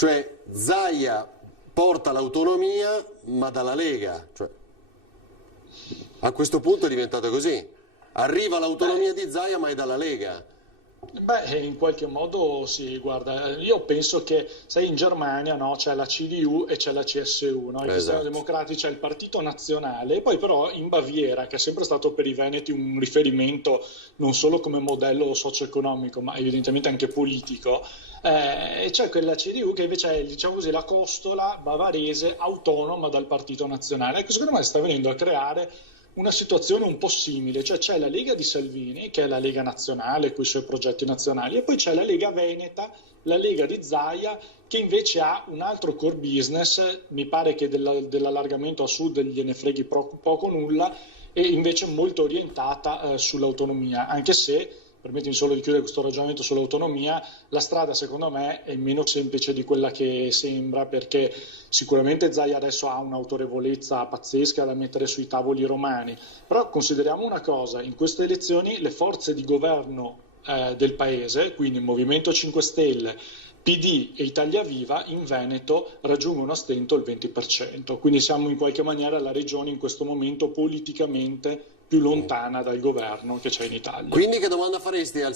Cioè Zaia porta l'autonomia ma dalla Lega, cioè, a questo punto è diventato così. Arriva l'autonomia di Zaia ma è dalla Lega. Beh, in qualche modo sì, guarda, io penso che, sai, in Germania, no, c'è la CDU e c'è la CSU, no? I Esatto. cristiano-democratici c'è il Partito Nazionale, e poi però in Baviera, che è sempre stato per i veneti un riferimento non solo come modello socio-economico, ma evidentemente anche politico, c'è quella CDU che invece è, diciamo così, la costola bavarese autonoma dal Partito Nazionale, che secondo me sta venendo a creare una situazione un po' simile, cioè c'è la Lega di Salvini, che è la Lega nazionale, con i suoi progetti nazionali, e poi c'è la Lega Veneta, la Lega di Zaia, che invece ha un altro core business, mi pare che dell'allargamento a sud gliene freghi poco o nulla, e invece molto orientata sull'autonomia, anche se, permettimi solo di chiudere questo ragionamento sull'autonomia, la strada secondo me è meno semplice di quella che sembra, perché sicuramente Zaia adesso ha un'autorevolezza pazzesca da mettere sui tavoli romani, però consideriamo una cosa, in queste elezioni le forze di governo del paese, quindi Movimento 5 Stelle, PD e Italia Viva, in Veneto raggiungono a stento il 20%, quindi siamo in qualche maniera la regione in questo momento politicamente più lontana dal governo che c'è in Italia. Quindi che domanda faresti al